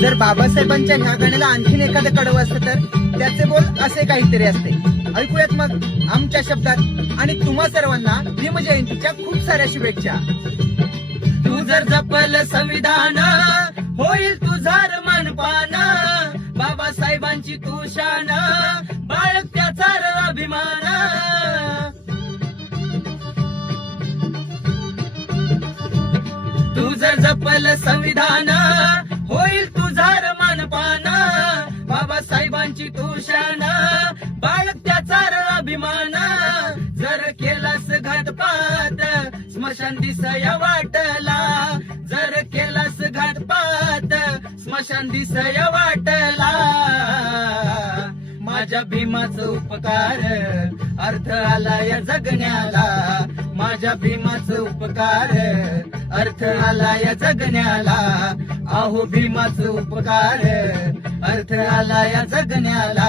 जर बाबासाहेबांच्या ह्या गाण्याला आणखीन एखादं कडवं असतं तर त्याचे बोल असे काहीतरी असते. ऐकूयात मग आमच्या शब्दात आणि तुम्हा सर्वांना भीम जयंतीच्या खूप साऱ्या शुभेच्छा. तू जर जपल संविधान होईल तुझार मनपान, बाबासाहेबांची तू शान बाळग त्याचा अभिमान. तू जर जपल संविधान होईल तुझार मनपान, बाबासाहेबांची तू शान बाळग त्याचा अभिमान. जर केलास घातपात स्मशान दिसया वाटला, जर केलास घातपात स्मशान दिसया वाटला. माझ्या भीमाचा उपकार अर्थ आला या जगण्याला, माझ्या भीमाचा उपकार अर्थ आला या जगण्याला. अहो भीमाचा उपकार अर्थ आला या जगण्याला.